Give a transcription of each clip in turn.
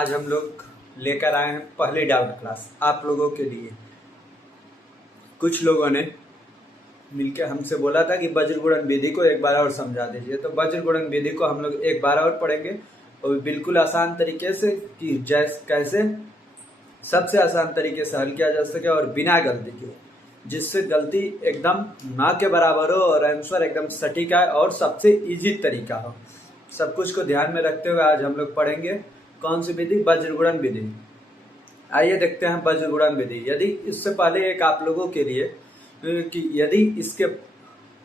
आज हम लोग लेकर आए हैं पहली डाउट क्लास आप लोगों के लिए। कुछ लोगों ने मिलकर हमसे बोला था कि वज्र गुणन विधि को एक बार और समझा दीजिए, तो वज्र गुणन विधि को हम लोग एक बार और पढ़ेंगे और बिल्कुल आसान तरीके से कि कैसे सबसे आसान तरीके से हल किया जा सके और बिना गलती के, जिससे गलती एकदम ना के बराबर हो और आंसर एकदम सटीक आए और सबसे इजी तरीका हो। सब कुछ को ध्यान में रखते हुए आज हम लोग पढ़ेंगे कौन सी विधि, वज्र गुणन विधि। आइए देखते हैं वज्र गुणन विधि। यदि इससे पहले एक आप लोगों के लिए कि यदि इसके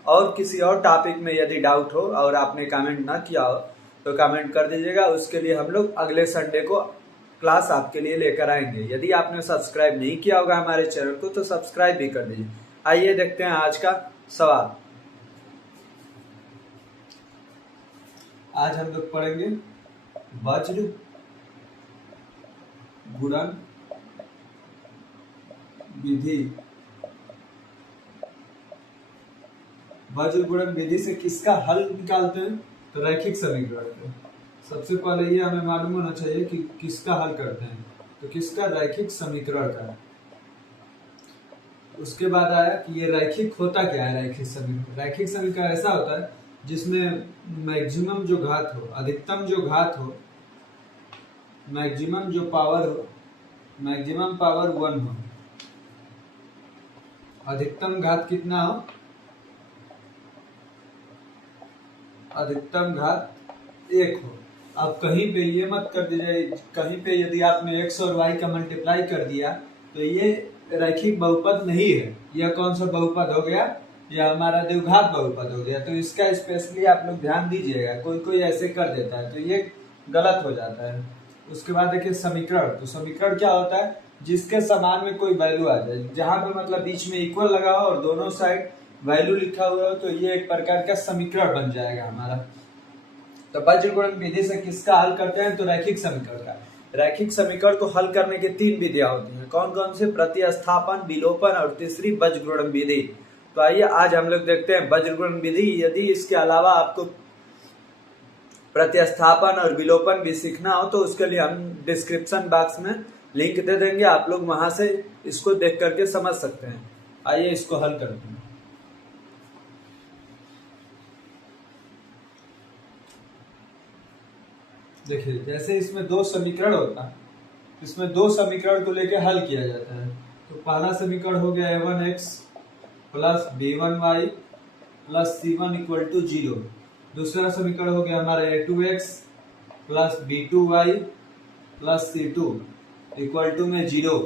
और किसी और टॉपिक में यदि डाउट हो और आपने कमेंट ना किया हो तो कमेंट कर दीजिएगा। उसके लिए हम लोग अगले संडे को क्लास आपके लिए लेकर आएंगे। यदि आपने सब्सक्राइब नहीं किया होगा हमारे चैनल को तो सब्सक्राइब भी कर दीजिए। आइए देखते हैं आज का सवाल। आज हम लोग पढ़ेंगे वज्र गुणन विधि। वज्र गुणन विधि से किसका हल निकालते हैं? तो रैखिक समीकरण का। सबसे पहले ये हमें मालूम होना चाहिए कि किसका हल करते हैं, तो किसका, रैखिक समीकरण का। उसके बाद आया कि ये रैखिक होता क्या है। रैखिक समीकरण, रैखिक समीकरण ऐसा होता है जिसमें मैक्सिमम जो घात हो, अधिकतम जो घात हो, मैक्सिमम जो पावर हो, मैक्सिमम पावर 1 हो, अधिकतम घात कितना हो, अधिकतम घात 1 हो। अब कहीं पे ये मत कर दीजिए, कहीं पे यदि आपने x और y का मल्टीप्लाई कर दिया तो ये रैखिक बहुपद नहीं है। यह कौन सा बहुपद हो गया? यह हमारा द्विघात बहुपद हो गया। तो इसका स्पेशली आप लोग ध्यान दीजिएगा। कोई कोई ऐसे कर देता है तो ये गलत हो जाता है। उसके बाद देखिए समीकरण। तो समीकरण क्या होता है? जिसके समान में कोई वैल्यू आ जाए, जहां पे मतलब बीच में इक्वल लगा हो और दोनों साइड वैल्यू लिखा हुआ हो, तो ये एक प्रकार का समीकरण बन जाएगा हमारा। तो वज्र गुणन विधि से किसका हल करते हैं? तो रैखिक समीकरण का। रैखिक समीकरण को हल करने की 3 विधियां होती हैं। कौन कौन से? प्रतिस्थापन, विलोपन और तीसरी वज्र गुणन विधि। तो आइए आज हम लोग देखते हैं वज्र गुणन विधि। यदि इसके अलावा आपको प्रतिस्थापन और विलोपन भी सीखना हो तो उसके लिए हम डिस्क्रिप्शन बॉक्स में लिंक दे देंगे, आप लोग वहां से इसको देख करके समझ सकते हैं। आइए इसको हल करते हैं। देखिए जैसे इसमें 2 समीकरण होता है, इसमें 2 समीकरण को लेकर हल किया जाता है। तो पहला समीकरण हो गया a1x plus b1y plus c1 equal to 0। दूसरा समीकरण हो गया हमारा a2x plus b2y plus c2 equal to में 0।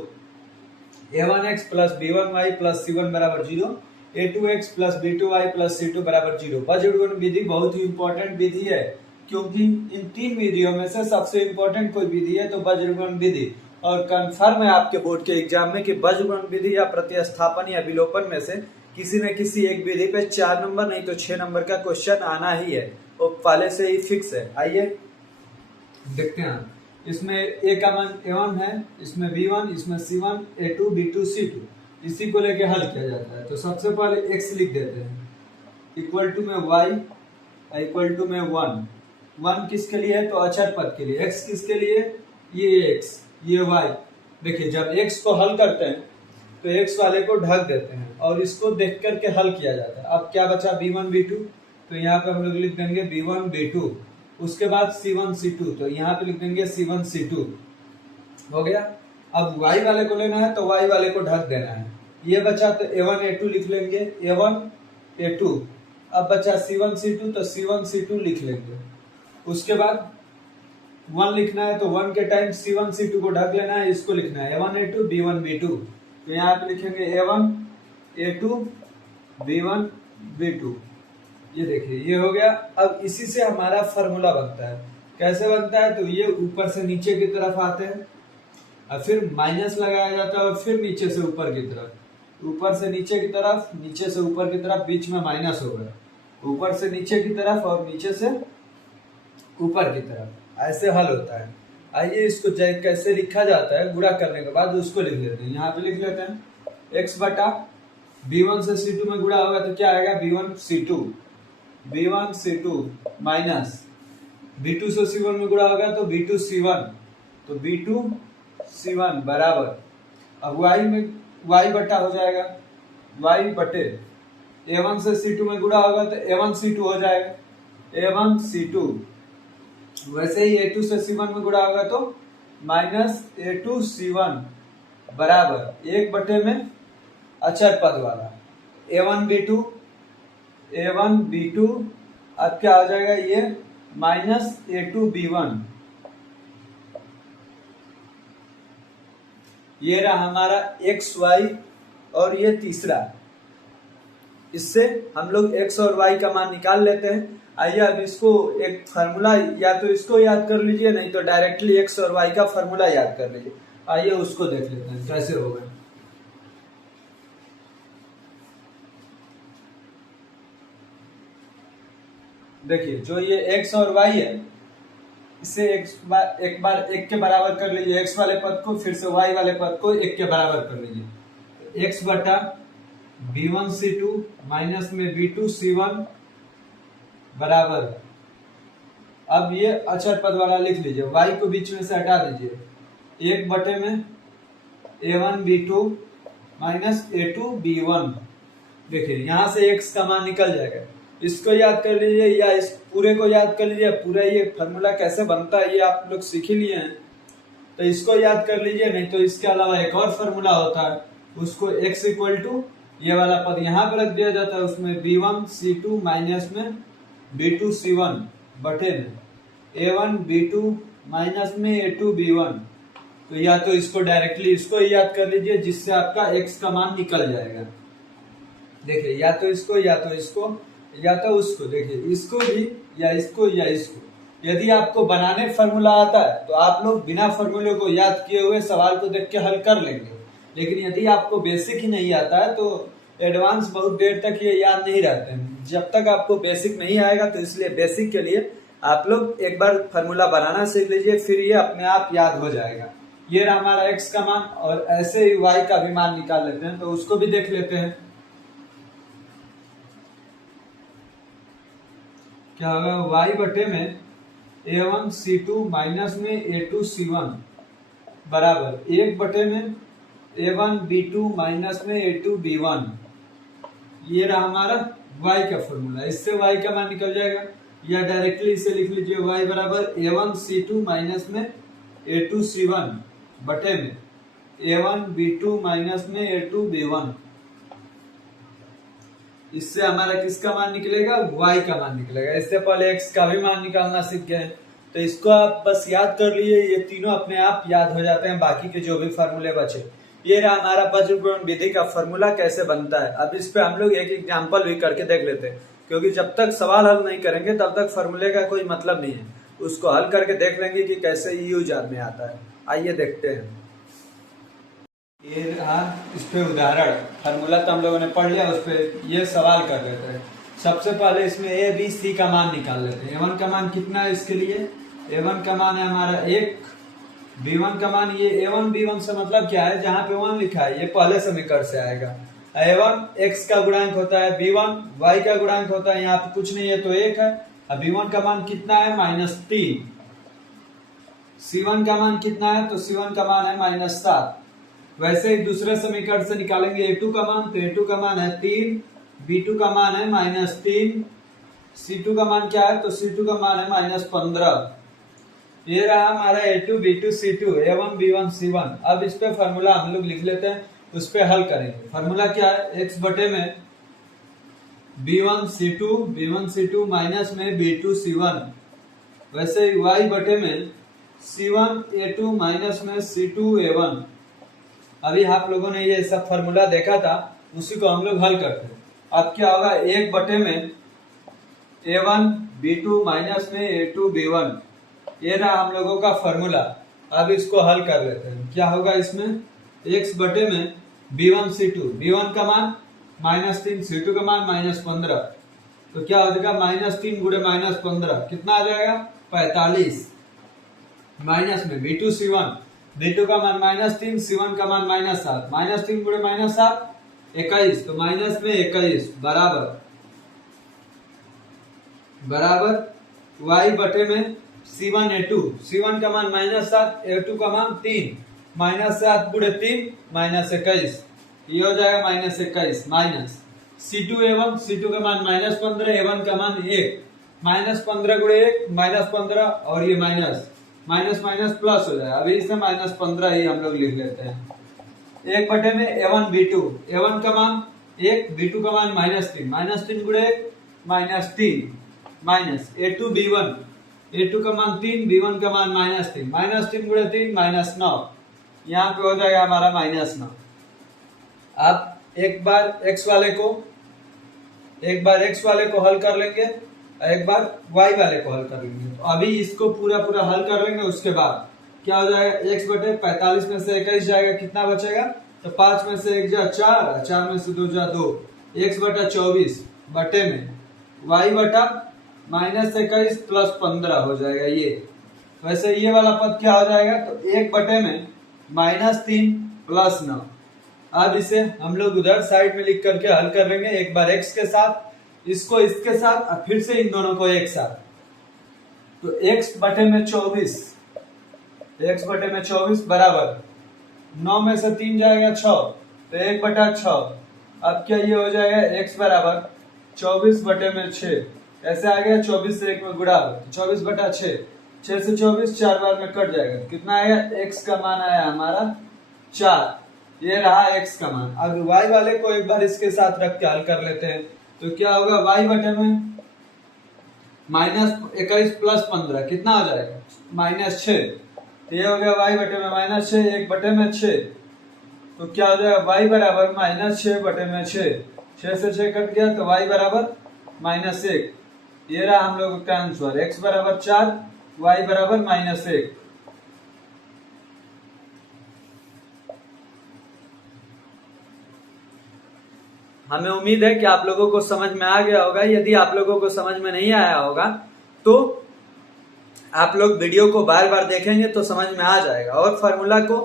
a1x plus b1y plus c1 बराबर 0, a2x plus b2y plus c2 बराबर 0। वज्र गुणन विधि बहुत ही इंपॉर्टेंट विधि है, क्योंकि इन 3 विधियों में से सबसे इंपॉर्टेंट कोई विधि है तो वज्र गुणन विधि। और कंफर्म है आपके बोर्ड के एग्जाम में कि वज्र गुणन विधि या प्रतिस्थापन या विलोपन में से किसी न किसी एक विधि पे 4 नंबर नहीं तो 6 नंबर का क्वेश्चन आना ही है, वो पहले से ही फिक्स है। आइए देखते हैं। इसमें a का मान a1 है, इसमें b1, इसमें c1, a2, b2, c2, इसी को लेके हल किया जाता है। तो सबसे पहले x लिख देते हैं इक्वल टू में y इक्वल टू में 1 किसके लिए है? तो अचर पद के लिए। x किसके लिए? ये x, ये y। देखिए जब x को हल करते हैं तो x वाले को ढक देते हैं और इसको देख करके हल किया जाता है। अब क्या बचा? b1 b2, तो यहाँ पे हम लोग लिख देंगे b1 b2। उसके बाद c1 c2, तो यहाँ पे लिख देंगे c1 c2। हो गया। अब y वाले को लेना है तो y वाले को ढक देना है। ये बचा तो a1 a2 लिख लेंगे, a1 a2। अब बचा c1 c2, तो c1 c2 लिख लेंगे। उसके बाद 1 लिखना है तो 1 के टाइम c1 c2 को ढक लेना है, इसको लिखना है a1 a2 b1 b2। तो यहाँ पे लिखेंगे a1 a2 b1 b2। ये देखिए ये हो गया। अब इसी से हमारा फॉर्मूला बनता है। कैसे बनता है? तो ये ऊपर से नीचे की तरफ आते हैं और फिर माइनस लगाया जाता है और फिर नीचे से ऊपर की तरफ, ऊपर से नीचे की तरफ, नीचे से ऊपर की तरफ, बीच में माइनस हो गया, ऊपर से नीचे की तरफ और नीचे से ऊपर की तरफ, ऐसे हल होता है। आइए इसको कैसे लिखा जाता है गुणा करने के बाद उसको लिख लेते हैं। यहाँ पे लिख लेते हैं x बटा b1 से c2 में गुणा होगा तो क्या आएगा? b1 c2 माइनस b2 से c1 में गुणा होगा तो b2 c1, तो B2C1 बराबर, अब y में y बटा हो जाएगा, y बटे A1 से C2 में गुणा होगा तो A1C2 हो जाएगा, A1C2। वैसे ही A2 से C1 में गुणा होगा तो माइनस A2C1 बराबर 1 बटे में अचर पद वाला A1B2 अब क्या हो जाएगा, ये माइनस A2B1। ये रहा हमारा x y और ये तीसरा। इससे हम लोग x और y का मान निकाल लेते हैं। आइए अब इसको एक फार्मूला, या तो इसको याद कर लीजिए, नहीं तो डायरेक्टली x और y का फार्मूला याद कर लीजिए। आइए उसको देख लेते हैं कैसे होगा। देखिए जो ये x और y है, इसे एक बार 1 के बराबर कर लीजिए x वाले पद को, फिर से y वाले पद को 1 के बराबर कर लीजिए। x बटा B1C2 माइनस में B2C1 बराबर, अब ये अचर पद वाला लिख लीजिए, y को बीच में से हटा दीजिए, 1 बटे में A1B2 माइनस A2B1। देखिए यहां से x का मान निकल जाएगा। इसको याद कर लीजिए या इस पूरे को याद कर लीजिए। पूरा ये फार्मूला कैसे बनता है ये आप लोग सीख ही लिए हैं, तो इसको याद कर लीजिए। नहीं तो इसके अलावा एक और फार्मूला होता है, उसको x इक्वल टू ये वाला पद यहाँ पर रख दिया जाता है, उसमें B1C2 माइनस में B2C1 बटे में A1B2 माइनस में A2B1। तो या तो इसको डायरेक्टली इसको याद कर लीजिए, जिससे आपका x का मान निकल जाएगा। देखिए या तो इसको या तो इसको या तो उसको, देखिए इसको भी या इसको या इसको। यदि आपको बनाने फार्मूला आता है तो आप लोग बिना फार्मूले को याद किए हुए सवाल को देख के हल कर लेंगे, लेकिन यदि आपको बेसिक ही नहीं आता है तो एडवांस बहुत देर तक ये याद नहीं रहते हैं। जब तक आपको बेसिक नहीं आएगा, तो इसलिए बेसिक के लिए आप लोग एक बार फार्मूला बनाना सीख लीजिए, फिर ये अपने आप याद हो जाएगा। ये रहा हमारा x का मान, और ऐसे ही y का भी मान निकाल लेते हैं, तो उसको भी देख लेते हैं क्या होगा। y बटे में A1C2 माइनस में A2C1 बराबर 1 बटे में A1B2 माइनस में A2B1। ये रहा हमारा y का फॉर्मूला। इससे y का मान निकल जाएगा, या डायरेक्टली इसे लिख लीजिए y बराबर A1C2 माइनस में A2C1 बटे में A1B2 माइनस में A2B1। इससे हमारा किसका मान निकलेगा, y का मान निकलेगा। इससे पहले x का भी मान निकालना सीख गए, तो इसको आप बस याद कर लिए, ये तीनों अपने आप याद हो जाते हैं, बाकी के जो भी फार्मूले बचे। ये रहा हमारा वज्रगुणन विधि का फार्मूला कैसे बनता है। अब इस पे हम लोग एक एग्जाम्पल भी करके देख लेते हैं, क्योंकि जब तक सवाल हल नहीं करेंगे तब तक फार्मूले का कोई मतलब नहीं है। उसको हल करके देख लेंगे कि कैसे यूज में आता है। आइए देखते हैं। ये रहा इस पे उदाहरण। फार्मूला तो हम लोगों ने पढ़ लिया, उस पे ये सवाल कर लेते हैं। सबसे पहले इसमें a b c का मान निकाल लेते हैं। a1 का मान कितना है इसके लिए, a1 का मान है हमारा 1, b1 का मान, ये a1 b1 से मतलब क्या है, जहां पे 1 लिखा है ये पहले समीकरण से आएगा। a1 x का गुणांक होता है, b1 y का गुणांक होता है, यहाँ पे कुछ नहीं है तो 1 है। अब b1 का मान कितना है, -3। c1 का मान कितना है, तो c1 का मान है -7। वैसे ही दूसरे समीकरण से निकालेंगे a2 का मान, तो a2 का मान है 3, b2 का मान है -3, c2 का मान क्या है, तो c2 का मान है -15। ये रहा हमारा a2 b2 c2 a1 b1 c1। अब इस पे फार्मूला हम लोग लिख लेते हैं, उस पे हल करेंगे। फार्मूला क्या है, x बटे में b1 c2 माइनस में b2 c1। वैसे ही y बटे में c1 a2 माइनस में c2 a1। अभी आप लोगों ने ये सब फार्मूला देखा था, उसी को हम लोग हल करते हैं। अब क्या होगा, 1 बटे में a1 b2 माइनस में a2 b1। ये रहा हम लोगों का फार्मूला। अब इसको हल कर लेते हैं। क्या होगा इसमें, x बटे में b1 c2, b1 का मान -3, c2 का मान -15। तो क्या हो जाएगा, -3 गुणे -15 कितना आ जाएगा, 45। माइनस में b2 c1, b2 का मान -3, c1 का मान -7, -3 गुणे -7 21, तो माइनस में 21 बराबर y बटे में C1 का मान -7, A2 का मान 3, -7 गुणे 3 -21, ये हो जाएगा -21 माइनस C2 का मान -15, A1 का मान 1, -15 गुणे 1 -15 और ये माइनस माइनस प्लस हो जाएगा। अभी इसे -15 ही हम लोग लिख लेते हैं। 1 में A1 B2, A1 का मान 1, B2 का मान -3 गुणे 1 -3 माइनस A2 B1, A2 का मान 3, B1 का मान -3 गुणे 3 -9, यहाँ पे हो जाएगा हमारा -9। आप एक बार x वाले को हल कर लेंगे, एक बार y वाले को हल कर लेंगे। तो अभी इसको पूरा हल कर लेंगे, उसके बाद क्या हो जाएगा, x बटे 45 में से 21 जाएगा, कितना बचेगा, तो 5 में से 1 जा 4, 4 में से 2 जा 2, x बटा 24 बटे में y बटा -21 प्लस 15 हो जाएगा ये। वैसे ये वाला पद क्या हो जाएगा, तो 1 बटे में -3 प्लस 9। अब इसे हम लोग उधर साइड में लिख करके हल कर लेंगे, एक बार x के साथ, इसको इसके साथ और फिर से इन दोनों को एक साथ। तो x बटे में 24 बराबर 9 में से 3 जाएगा 6, तो 1 बटा 6। अब क्या ये हो जाएगा, x बराबर 24 बटे में 6, ऐसे आ गया 24 से 1 में गुणा, 24 बटा 6, 6 से 24 4 बार में कट जाएगा, कितना आएगा, x का मान आया हमारा 4, ये रहा x का मान। अब y वाले को एक बार इसके साथ रख के हल कर लेते हैं, तो क्या होगा, y बटे में -21 प्लस 15 कितना हो जाएगा, -6, ये हो गया y बटे में -6, 1 बटे में 6, तो क्या हो जाएगा, y बराबर -6 बटे में 6, 6 से 6 कट गया, तो y बराबर -1, ये रहा हम लोग का आंसर, x बराबर 4, y बराबर -1। हमें उम्मीद है कि आप लोगों को समझ में आ गया होगा। यदि आप लोगों को समझ में नहीं आया होगा तो आप लोग वीडियो को बार बार देखेंगे तो समझ में आ जाएगा। और फार्मूला को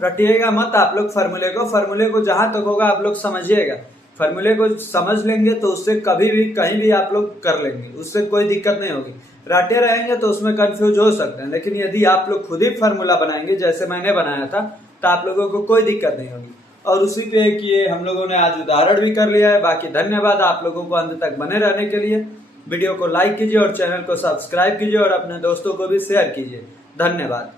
रटिएगा मत आप लोग, फार्मूले को जहां तक होगा आप लोग समझिएगा। फार्मूले को समझ लेंगे तो उससे कभी भी कहीं भी आप लोग कर लेंगे, उससे कोई दिक्कत नहीं होगी। रटे रहेंगे तो उसमें कंफ्यूज हो सकते हैं, लेकिन यदि आप लोग खुद ही फार्मूला बनाएंगे जैसे मैंने बनाया था तो आप लोगों को कोई दिक्कत नहीं होगी। और उसी पे किए हम लोगों ने आज उदाहरण भी कर लिया है। बाकी धन्यवाद आप लोगों को अंत तक बने रहने के लिए। वीडियो को लाइक कीजिए और चैनल को सब्सक्राइब कीजिए और अपने दोस्तों को भी शेयर कीजिए। धन्यवाद।